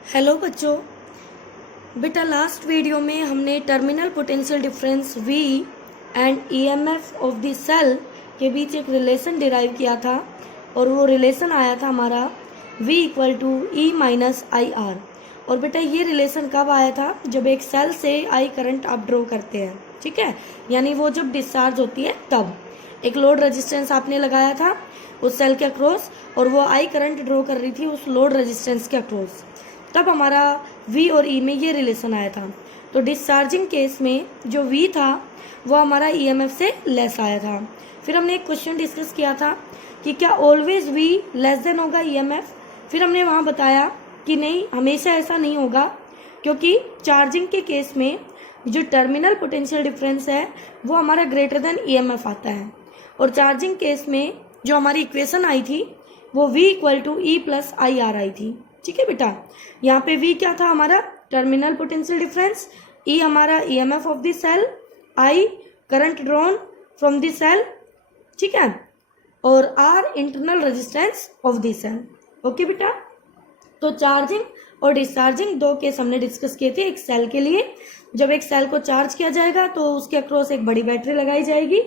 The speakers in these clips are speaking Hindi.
हेलो बच्चों। बेटा लास्ट वीडियो में हमने terminal potential difference V and EMF of the cell के बीच एक रिलेशन डिराइव किया था और वो रिलेशन आया था हमारा V equal to E minus I R. और बेटा ये रिलेशन कब आया था? जब एक सेल से I करंट आप ड्रॉ करते हैं, ठीक है, यानी वो जब डिस्चार्ज होती है तब। एक लोड रेजिस्टेंस आपने लगाया था उस सेल के अक्रॉस और वो I करंट ड्रॉ कर रही थी उस लोड रेजिस्टेंस के अक्रॉस, तब हमारा V और E में ये रिलेशन आया था। तो डिस्चार्जिंग केस में जो V था वो हमारा EMF से लेस आया था। फिर हमने एक क्वेश्चन डिस्कस किया था कि क्या ऑलवेज V लेस देन होगा EMF। फिर हमने वहाँ बताया कि नहीं, हमेशा ऐसा नहीं होगा, क्योंकि चार्जिंग के केस में जो टर्मिनल पोटेंशियल डिफरेंस है वो हमारा ग्रेटर देन EMF आता है। और चार्जिंग केस में जो हमारी इक्वेशन आई थी वो V equal to E plus I R आई थी। ठीक है बेटा, यहाँ पे V क्या था हमारा? टर्मिनल पोटेंशियल डिफरेंस, E हमारा EMF of the cell, I current drawn from the cell, ठीक है, और R internal resistance of the cell. Okay बेटा, तो चार्जिंग और डिस्चार्जिंग दो केस हमने डिस्कस किए थे। एक सेल के लिए, जब एक सेल को चार्ज किया जाएगा तो उसके अक्रॉस एक बड़ी बैटरी लगाई जाएगी,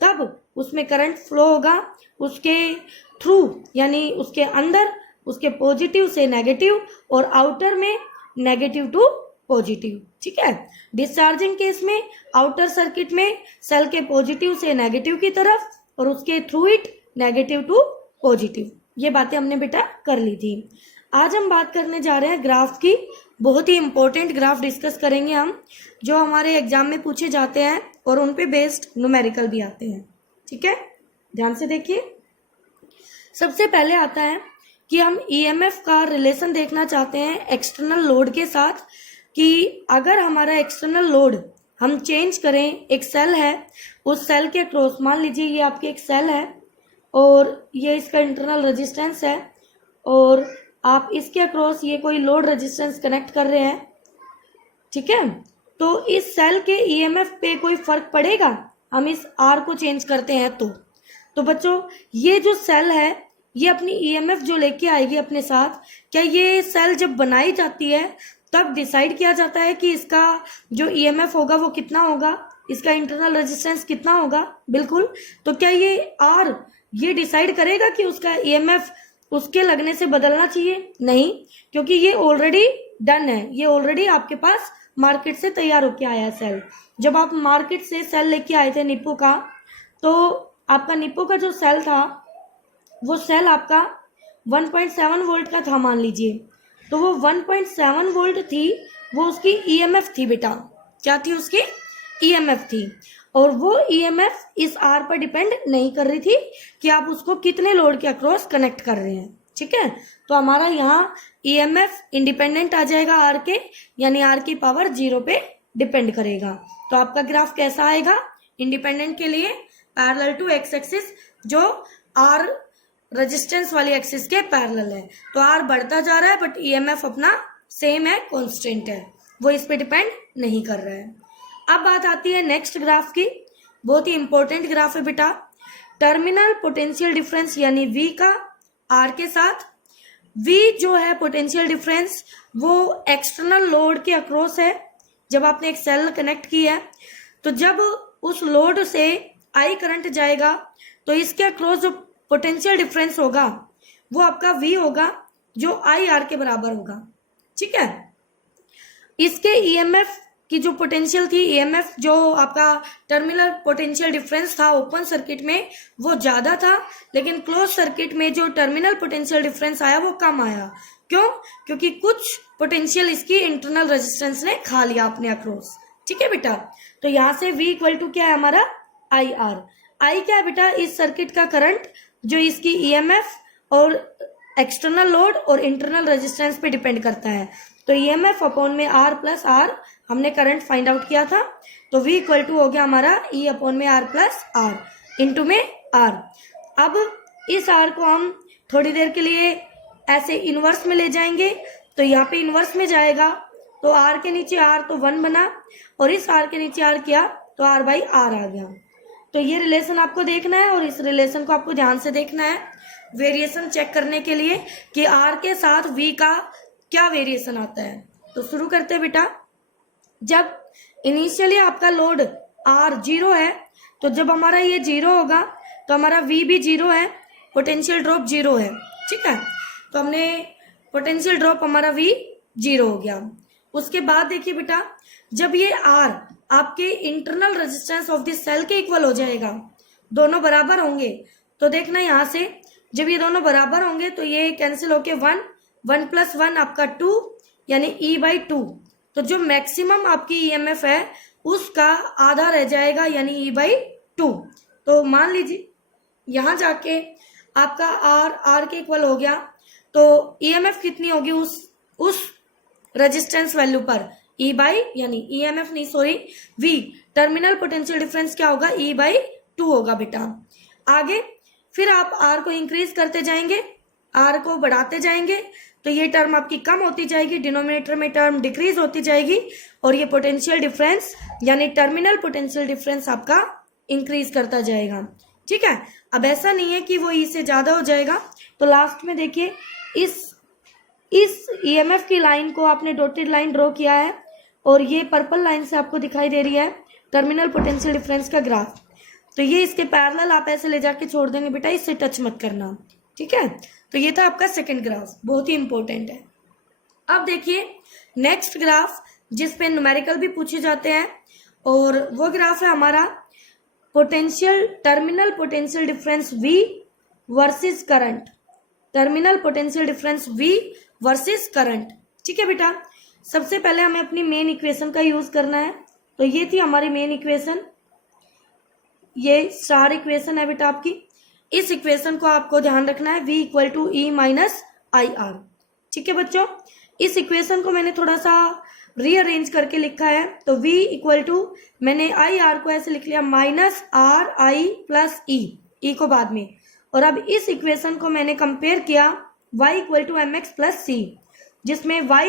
तब उसमें करंट फ्लो होगा उसके थ्रू, यानी उसके अंदर उसके पॉजिटिव से नेगेटिव और आउटर में नेगेटिव टू पॉजिटिव। ठीक है, डिस्चार्जिंग केस में आउटर सर्किट में सेल के पॉजिटिव से नेगेटिव की तरफ और उसके through it negative to positive. ये बातें हमने बेटा कर ली थी। आज हम बात करने जा रहे हैं ग्राफ की। बहुत ही इंपॉर्टेंट ग्राफ डिस्कस करेंगे हम, जो हमारे एग्जाम में पूछे जाते हैं और उन पे बेस्ड न्यूमेरिकल भी आते हैं। ठीक है, ध्यान से देखिए। सबसे पहले आता है कि हम EMF का रिलेशन देखना चाहते हैं एक्सटर्नल लोड के साथ, कि अगर हमारा एक्सटर्नल लोड हम चेंज करें, एक सेल है, उस सेल के अक्रॉस, मान लीजिए ये आपकी एक सेल है और ये इसका इंटरनल रेजिस्टेंस है और आप इसके अक्रॉस ये कोई लोड रेजिस्टेंस कनेक्ट कर रहे हैं, ठीक है, तो इस सेल के EMF पे कोई फर्क पड़ेगा हम इस R को चेंज करते हैं तो बच्चों ये जो सेल है ये अपनी EMF जो लेके आएगी अपने साथ, क्या ये सेल जब बनाई जाती है तब डिसाइड किया जाता है कि इसका जो EMF होगा वो कितना होगा, इसका इंटरनल रेजिस्टेंस कितना होगा? बिल्कुल। तो क्या ये R ये डिसाइड करेगा कि उसका EMF उसके लगने से बदलना चाहिए? नहीं, क्योंकि ये ऑलरेडी डन है, ये ऑलरेडी आपके पास मार्केट से तैयार होके आया है सेल। जब आप मार्केट से सेल लेके आए थे निप्पो का, तो आपका निप्पो का जो सेल था वो सेल आपका 1.7 वोल्ट का था मान लीजिए, तो वो 1.7 वोल्ट थी, वो उसकी EMF थी बेटा। क्या थी उसकी? EMF थी। और वो EMF इस R पर डिपेंड नहीं कर रही थी कि आप उसको कितने लोड के अक्रॉस कनेक्ट कर रहे हैं। ठीक है, तो हमारा यहाँ EMF इंडिपेंडेंट आ जाएगा R के, यानी R की पावर 0 पे डिपेंड करेगा। तो आपका ग्राफ कैसा आएगा? इंडिपेंडेंट के लिए पैरेलल टू एक्स एक्सिस, जो R रेजिस्टेंस वाली एक्सिस के पैरेलल है। तो R बढ़ता जा रहा है बट EMF अपना सेम है, कांस्टेंट है, वो इस पे डिपेंड नहीं कर रहा है। अब बात आती है नेक्स्ट ग्राफ की। बहुत ही इंपॉर्टेंट ग्राफ है बेटा। टर्मिनल पोटेंशियल डिफरेंस यानी V का R के साथ। V जो है पोटेंशियल डिफरेंस वो एक्सटर्नल लोड के अक्रॉस है। जब आपने एक सेल कनेक्ट की है तो जब उस लोड से I करंट जाएगा तो इसके अक्रॉस जो पोटेंशियल डिफरेंस होगा वो आपका V होगा, जो IR के बराबर होगा। ठीक है, इसके EMF की जो पोटेंशियल थी, EMF जो आपका टर्मिनल पोटेंशियल डिफरेंस था ओपन सर्किट में वो ज्यादा था, लेकिन क्लोज सर्किट में जो टर्मिनल पोटेंशियल डिफरेंस आया वो कम आया। क्यों? क्योंकि कुछ पोटेंशियल इसकी इंटरनल रेजिस्टेंस ने खा लिया अपने अक्रॉस। ठीक है बेटा, तो यहाँ से V इक्वल टू क्या है हमारा? IR। I क्या है बेटा? इस सर्किट का करंट जो इसकी EMF और एक्सटर्नल लोड और इंटरनल रेजिस्टेंस पे डिपेंड करता है। तो EMF अपॉन में R प्लस R हमने करंट फाइंड आउट किया था, तो V इक्वल टू हो गया हमारा E अपॉन में R प्लस R इंटू में R। अब इस R को हम थोड़ी देर के लिए ऐसे इनवर्स में ले जाएंगे, तो यहाँ पे इनवर्स में जाएगा तो R के नीचे R तो 1 बना और इस R के नीचे R किया तो R बाई R आ गया। तो ये रिलेशन आपको देखना है और इस रिलेशन को आपको ध्यान से देखना है वेरिएशन चेक करने के लिए कि R के साथ V का क्या वेरिएशन आता है। तो शुरू करते हैं बेटा। जब इनिशियली आपका लोड आर 0 है, तो जब हमारा ये 0 होगा तो हमारा वी भी 0 है, पोटेंशियल ड्रॉप 0 है। ठीक है, तो हमने पोटेंशियल ड्रॉप हमारा वी 0 हो गया। उसके बाद देखिए बेटा, जब ये आर आपके internal resistance of the cell के इक्वल हो जाएगा, दोनों बराबर होंगे, तो देखना यहाँ से जब ये दोनों बराबर होंगे तो ये कैंसिल होके 1 प्लस 1 आपका 2 यानी E/2। तो जो मैक्सिमम आपकी ईएमएफ है उसका आधा रह जाएगा यानी E/2। तो मान लीजिए यहाँ जाके आपका आर के इक्वल हो गया, तो ईएमएफ कितनी होगी उस रेजिस्टेंस वैल्यू पर यानी ईएमएफ नहीं sorry V, terminal potential difference क्या होगा E/2 होगा बेटा। आगे फिर आप आर को इंक्रीज करते जाएंगे, आर को बढ़ाते जाएंगे, तो ये टर्म आपकी कम होती जाएगी, डिनोमिनेटर में टर्म डिक्रीज होती जाएगी और ये पोटेंशियल डिफरेंस यानी टर्मिनल पोटेंशियल डिफरेंस आपका इंक्रीज करता जाएगा। ठीक है, अब ऐसा नहीं है कि वो ई से ज्यादा हो जाएगा। तो लास्ट में देखिए इस ईएमएफ की लाइन को आपने डॉटेड लाइन ड्रॉ किया है और ये पर्पल लाइन से आपको दिखाई दे रही है टर्मिनल पोटेंशियल डिफरेंस का ग्राफ। तो ये इसके पैरेलल आप ऐसे ले जाके छोड़ देंगे बेटा, इससे टच मत करना। ठीक है, तो ये था आपका सेकंड ग्राफ, बहुत ही इंपॉर्टेंट है। अब देखिए नेक्स्ट ग्राफ जिसपे न्यूमेरिकल भी पूछे जाते हैं, और वो ग्राफ है हमारा terminal potential difference V versus current, terminal potential difference V versus current. ठीक है बेटा, सबसे पहले हमें अपनी मेन इक्वेशन का यूज करना है। तो ये थी हमारी मेन इक्वेशन, ये स्टार इक्वेशन है बेटा आपकी। इस इक्वेशन को आपको ध्यान रखना है, V = E-IR। ठीक है बच्चों, इस इक्वेशन को मैंने थोड़ा सा रीअरेंज करके लिखा है। तो V = मैंने IR को ऐसे लिख लिया -RI + E को बाद में, और अब इस इक्वेशन को मैंने कंपेयर किया Y = mx + c, जिसमें Y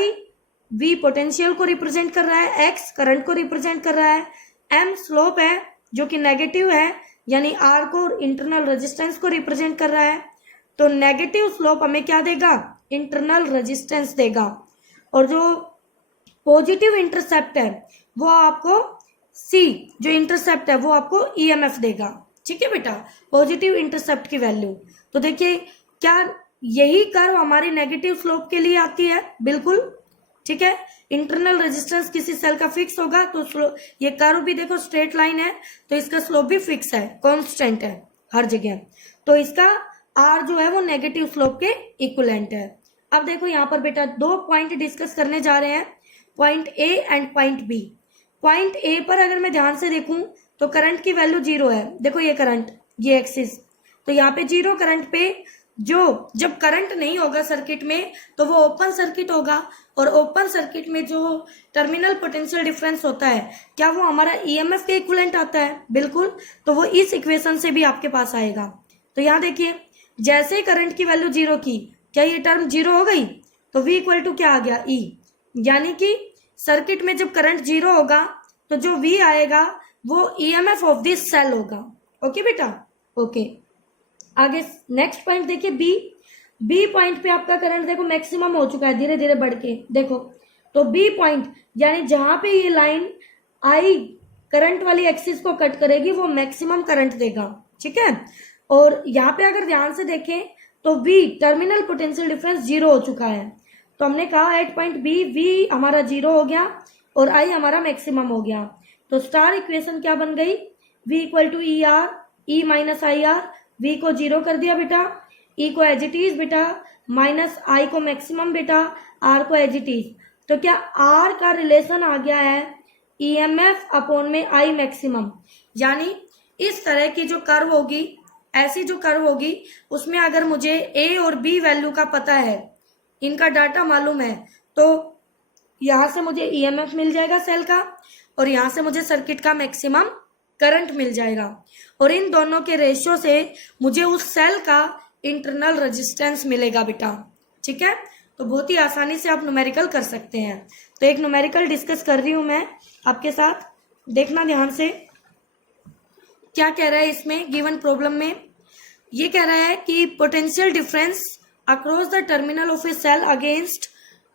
V पोटेंशियल को रिप्रेजेंट कर रहा है, X करंट को रिप्रेजेंट कर रहा है, M स्लोप है जो कि नेगेटिव है यानी R को इंटरनल रेजिस्टेंस को रिप्रेजेंट कर रहा है। तो नेगेटिव स्लोप हमें क्या देगा, इंटरनल रेजिस्टेंस देगा, और जो पॉजिटिव इंटरसेप्ट है वो आपको C जो इंटरसेप्ट है वो आपको EMF देगा। ठीक है बेटा, पॉजिटिव इंटरसेप्ट की वैल्यू। तो देखिए क्या यही कर्व हमारी नेगेटिव स्लोप के लिए आती है, बिल्कुल। ठीक है, इंटरनल रेजिस्टेंस किसी सेल का फिक्स होगा तो ये कर्व भी देखो स्ट्रेट लाइन है, तो इसका स्लोप भी फिक्स है, कांस्टेंट है हर जगह। तो इसका R जो है वो नेगेटिव स्लोप के इक्विवेलेंट है। अब देखो यहाँ पर बेटा दो पॉइंट डिस्कस करने जा रहे हैं, point A and point B। Point A पर अगर मैं ध्यान से देखूं तो करंट की वैल्यू 0 है। देखो ये करंट, ये एक्सिस, तो यहाँ पे 0 करंट पे जब करंट नहीं होगा सर्किट में तो वो ओपन सर्किट होगा, और ओपन सर्किट में जो टर्मिनल पोटेंशियल डिफरेंस होता है क्या वो हमारा ईएमएफ के इक्विवेलेंट आता है, बिल्कुल। तो वो इस इक्वेशन से भी आपके पास आएगा। तो यहाँ देखिए जैसे ही करंट की वैल्यू 0 की, क्या ये टर्म 0 हो गई, तो V = क्या आ गया E, यानी कि सर्किट में जब करंट 0 होगा तो जो V आएगा वो ईएमएफ ऑफ दिस सेल होगा। ओके बेटा, ओके। आगे नेक्स्ट पॉइंट देखिए बी पॉइंट पे आपका करंट देखो मैक्सिमम हो चुका है, धीरे धीरे बढ़ के देखो। तो बी पॉइंट यानी जहां पे ये लाइन आई करंट वाली एक्सिस को कट करेगी वो मैक्सिमम करंट देगा। ठीक है, और यहाँ पे अगर ध्यान से देखें तो V टर्मिनल पोटेंशियल डिफरेंस 0 हो चुका है। तो हमने कहा एट पॉइंट B V हमारा 0 हो गया और I हमारा मैक्सिमम हो गया। तो स्टार इक्वेशन क्या बन गई, V = ER E-IR। V को 0 कर दिया बेटा, E को एज इट इज बेटा, -I को मैक्सिमम बेटा, R को एज इट इज। तो क्या R का रिलेशन आ गया है EMF/I मैक्सिमम, यानी इस तरह की जो कर्व होगी, ऐसी जो कर्व होगी उसमें अगर मुझे A और B वैल्यू का पता है, इनका डाटा मालूम है, तो यहां से मुझे EMF मिल जाएगा सेल का, और यहां से मुझे सर्किट का मैक्सिमम करंट मिल जाएगा, और इन दोनों के रेशियो से मुझे उस सेल का इंटरनल रेजिस्टेंस मिलेगा बेटा। ठीक है, तो बहुत ही आसानी से आप न्यूमेरिकल कर सकते हैं। तो एक न्यूमेरिकल डिस्कस कर रही हूं मैं आपके साथ, देखना ध्यान से क्या कह रहा है इसमें। गिवन प्रॉब्लम में ये कह रहा है कि potential difference across the terminal of a cell against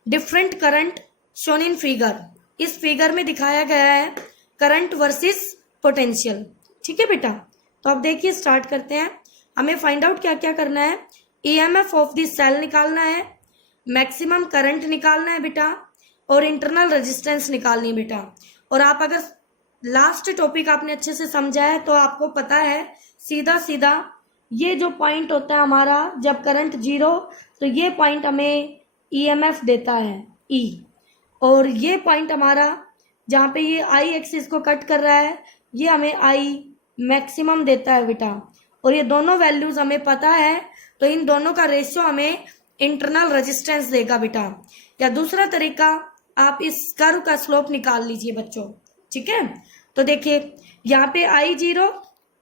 different current shown in figure. इस फिगर में दिखाया गया है करंट वर्सेस पोटेंशियल। ठीक है बेटा, तो अब देखिए स्टार्ट करते हैं। हमें फाइंड आउट क्या क्या करना है। ईएमएफ ऑफ द सेल निकालना है, मैक्सिमम करंट निकालना है बेटा, और इंटरनल रेजिस्टेंस निकालनी है बेटा। और आप अगर लास्ट टॉपिक आपने अच्छे से समझा है तो आपको पता है सीधा सीधा ये जो पॉइंट होता है हमारा जब करंट जीरो, तो ये पॉइंट हमें ईएमएफ देता है ई, और ये पॉइंट हमारा जहाँ पे ये आई एक्सिस को कट कर रहा है ये हमें आई मैक्सिमम देता है बेटा। और ये दोनों वैल्यूज हमें पता है, तो इन दोनों का रेशियो हमें इंटरनल रेजिस्टेंस देगा बेटा। या दूसरा तरीका, आप इस कर्व का स्लोप निकाल लीजिए बच्चों। ठीक है, तो देखिए यहाँ पे आई जीरो,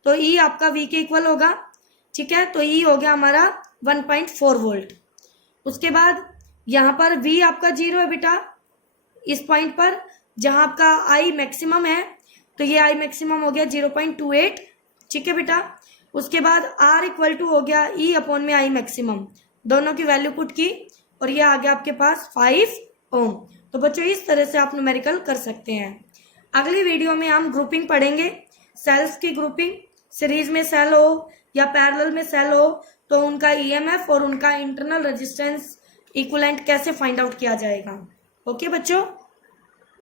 तो ई आपका वी के इक्वल होगा। ठीक है, तो ई हो गया हमारा 1.4 वोल्ट। उसके बाद यहाँ पर वी आपका जीरो है बेटा, इस पॉइंट पर जहां आपका आई मैक्सिमम है, तो ये आई मैक्सिमम हो गया 0.28। ठीक है बेटा, उसके बाद आर इक्वल टू हो गया ई अपॉन में आई मैक्सिमम, दोनों की वैल्यू पुट की और ये आ गया आपके पास 5 ओम। तो बच्चों इस तरह से आप न्यूमेरिकल कर सकते हैं। अगली वीडियो में हम ग्रुपिंग पढ़ेंगे, सेल्स की ग्रुपिंग, सीरीज में सेल हो या पैरेलल में सेल हो तो उनका ईएमएफ और उनका इंटरनल रेजिस्टेंस इक्विवेलेंट कैसे फाइंड आउट किया जाएगा। ओके बच्चों।